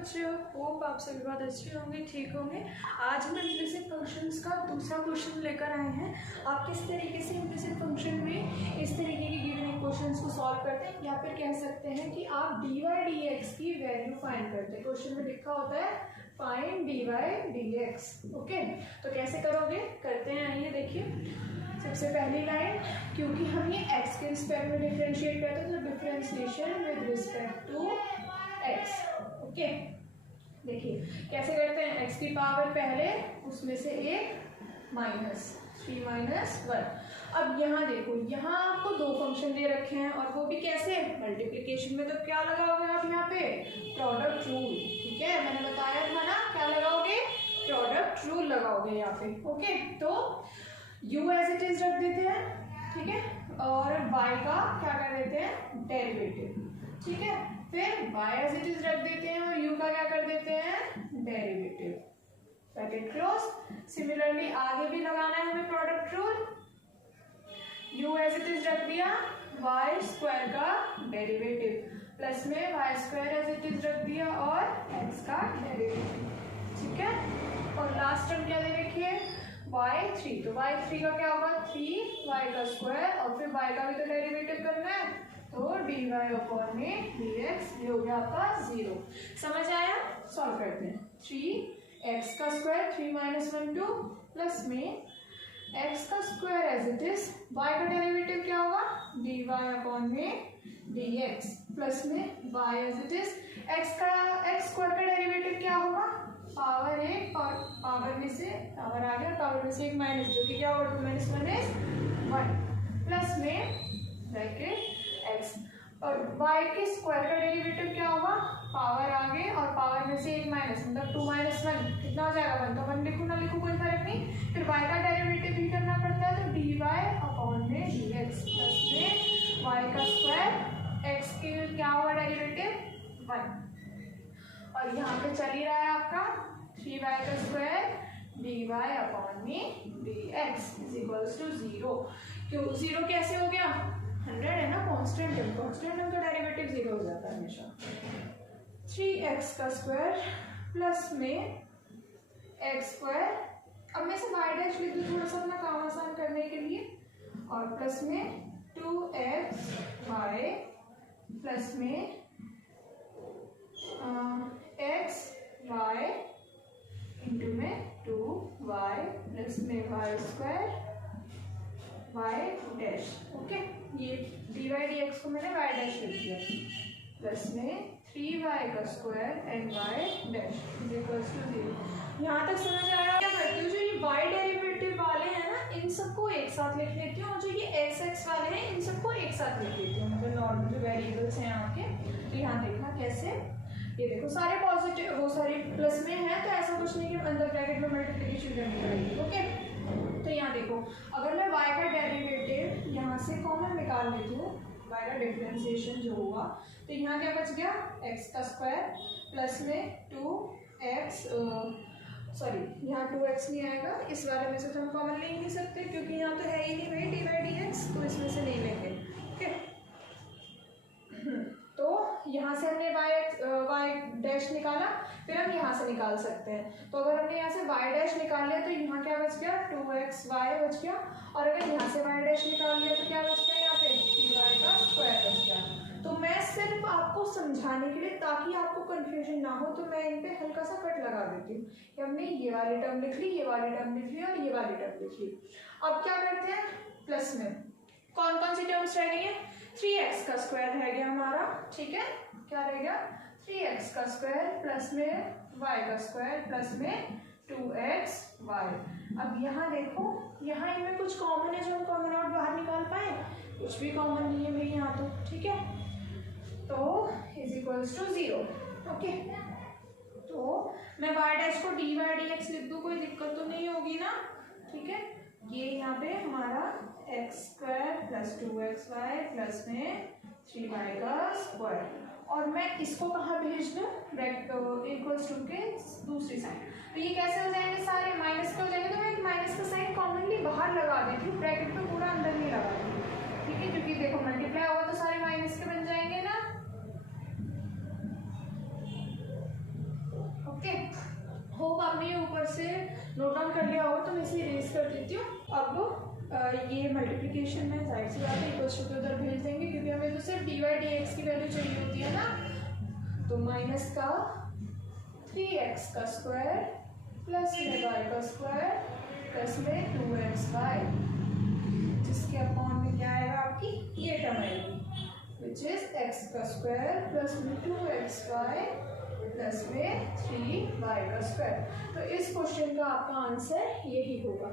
बच्चों, होप आप सभी बात अच्छे होंगे, ठीक होंगे। आज हम इम्प्लिसिट फंक्शंस का दूसरा क्वेश्चन लेकर आए हैं। आप किस तरीके से इम्प्लिसिट फंक्शन में इस तरीके के गिवन क्वेश्चंस को सॉल्व करते हैं, या फिर कह सकते हैं कि आप dy dx की वैल्यू फाइंड करते हैं। क्वेश्चन में लिखा होता है फाइंड dy dx। ओके, तो कैसे करोगे, करते हैं, आइए देखिए। सबसे पहली लाइन, क्योंकि हम ये x के रिस्पेक्ट में डिफरेंशिएट करते हैं तो differentiation with respect to x। Okay, देखिए कैसे करते हैं। x की पावर पहले, उसमें से एक माइनस 3 माइनस 1। अब यहाँ देखो, यहाँ आपको दो फंक्शन दे रखे हैं और वो भी कैसे, मल्टीप्लिकेशन में। तो क्या लगाओगे आप यहाँ पे, प्रोडक्ट रूल। ठीक है, मैंने बताया था ना, क्या लगाओगे, प्रोडक्ट रूल लगाओगे यहाँ पे। ओके, तो u एज इट इज रख देते हैं, ठीक है, और y का क्या कर देते हैं, डेरिवेटिव। ठीक है, फिर y एज इट इज रख देते हैं और u का क्या कर देते हैं, डेरिवेटिव, ब्रैकेट क्लोज। सिमिलरली आगे भी लगाना है हमें product rule. u as it is रख दिया, y स्क्वायर का डेरिवेटिव, प्लस में y square as it is रख दिया और x का डेरिवेटिव। ठीक है, और लास्ट टर्म क्या दे रखी है, y3। तो y3 का क्या होगा, 3y का स्क्वायर, और फिर y का भी तो डेरिवेटिव करना है, तो dy अपॉन में dx, ये हो गया आपका 0। समझ आया, सॉल्व करते हैं। 3x का स्क्वायर, 3 माइनस 1 2, प्लस में x का square as it is, y का डेरिवेटिव क्या होगा, dy अपॉन में dx, प्लस में y as it is, x square का डेरिवेटिव क्या होगा, पावर 1, और पावर में से पावर आ गया, पावर में से एक माइनस, जो कि क्या होगा, 2 माइनस 1 इज 1, प्लस में ब्रैकेट x, और y के स्क्वायर का डेरिवेटिव क्या होगा, पावर आगे और पावर में से एक माइनस, मतलब 2 माइनस 1 कितना हो जाएगा, 1। तो 1 लिखूँ ना लिखूँ कोई फर्क नहीं, फिर y का डेरिवेटिव भी करना पड़ता है, तो dy अपॉन में dx, प्लस में y का स्क्वायर, x के क्या होगा डेरिवेटिव 1, और यहाँ पे चल ही रहा है आपका 3y का स्क्वायर dy अपॉन में dx इज इक्वल्स टू 0। क्यों 0 कैसे हो गया, 100 है ना, कांस्टेंट है, कांस्टेंट है तो डेरिवेटिव 0 हो जाता है हमेशा। 3x का स्क्वायर प्लस में x स्क्वायर, अब मैं से y डैश लिख दूँ थोड़ा सा अपना काम आसान करने के लिए, और प्लस में 2xy, प्लस में xy इंटू में 2y, प्लस में y square y dash. Okay, ये dy dx को मैंने y डैश लिख दिया, प्लस में 3y का square and y dash is equals to 0। यहाँ तक समझ आ रहा है। क्या करती हूँ, जो ये y डेरिवेटिव वाले हैं ना, इन सबको एक साथ लिख लेती हूँ, और जो ये x वाले हैं इन सबको एक साथ लिख लेती हूँ, मतलब नॉर्मल जो वेरिएबल्स हैं यहाँ के। तो यहाँ देखना कैसे, ये देखो सारे पॉजिटिव, वो सारे प्लस में है, तो ऐसा कुछ नहीं कि अंदर ब्रैकेट में मल्टीप्लिकेशन करनी पड़ेगी। ओके, तो यहाँ देखो, अगर मैं y का डेरिवेटिव यहाँ से कॉमन निकाल लेती हूँ, y का डिफरेंशिएशन जो हुआ, तो यहाँ क्या बच गया, x का स्क्वायर प्लस में 2x, सॉरी यहाँ 2x नहीं आएगा, इस वाले में से तो हम कॉमन ले ही नहीं सकते, क्योंकि यहाँ तो है ही नहीं भाई dy dx, तो इसमें से नहीं लेंगे। ओके, तो यहाँ से हमने y डैश निकाला, फिर हम यहाँ से निकाल सकते हैं। तो अगर हमने यहाँ से y डैश निकाल लिया तो यहाँ क्या बच गया, 2xy बच गया, और अगर यहाँ से y डैश निकाल लिया तो क्या बच गया, यहाँ पे y का स्क्वायर बच गया। तो मैं सिर्फ आपको समझाने के लिए, ताकि आपको कंफ्यूजन ना हो, तो मैं इन पे हल्का सा कट लगा देती हूँ कि हमने ये वाली टर्म लिख ली, ये वाली टर्म लिख ली और ये वाली टर्म लिख ली। अब क्या करते हैं, प्लस में कौन कौन सी टर्म्स रह गई है, 3x का स्क्वायर रह गया हमारा। ठीक है, क्या रह गया, 3x का स्क्वायर प्लस में y का स्क्वायर प्लस में 2xy। अब यहाँ देखो, यहाँ इनमें कुछ कॉमन है जो हम कॉमन आउट बाहर निकाल पाए, कुछ भी कॉमन नहीं है भाई यहाँ तो। ठीक है, तो इज इक्वल्स टू 0। ओके, तो मैं y डैश को dy dx लिख दूँ, कोई दिक्कत तो नहीं होगी ना। ठीक है, ये यहाँ पे हमारा x square plus 2xy plus में 3y का स्क्वायर, और मैं इसको कहाँ भेज दूँ, इक्वल्स टू के दूसरी साइड। तो ये कैसे हो जाएंगे, सारे माइनस के हो जाएंगे, तो मैं एक माइनस का साइन कॉमनली बाहर लगा देती हूँ, ब्रैकेट में पूरा अंदर नहीं लगा दूँ। ठीक है, क्योंकि देखो मल्टीप्लाई होगा तो सारे माइनस के बन जाएंगे ना। और तो मैं इसे इरेज कर देती हूँ। अब ये मल्टीप्लिकेशन में जाहिर सी बात है इक्वल्स टू के उधर भेज देंगे, क्योंकि हमें तो सिर्फ डी वाई डी एक्स की वैल्यू चाहिए होती है ना। तो माइनस का 3x का स्क्वायर प्लस में y का स्क्वायर प्लस में 2xy, जिसके अपॉन में क्या आएगा आपकी ये टर्म आएगी विच इज x का स्क्वायर प्लस में 2xy प्लस में 3y का स्क्वायर। तो इस क्वेश्चन का आपका आंसर यही होगा।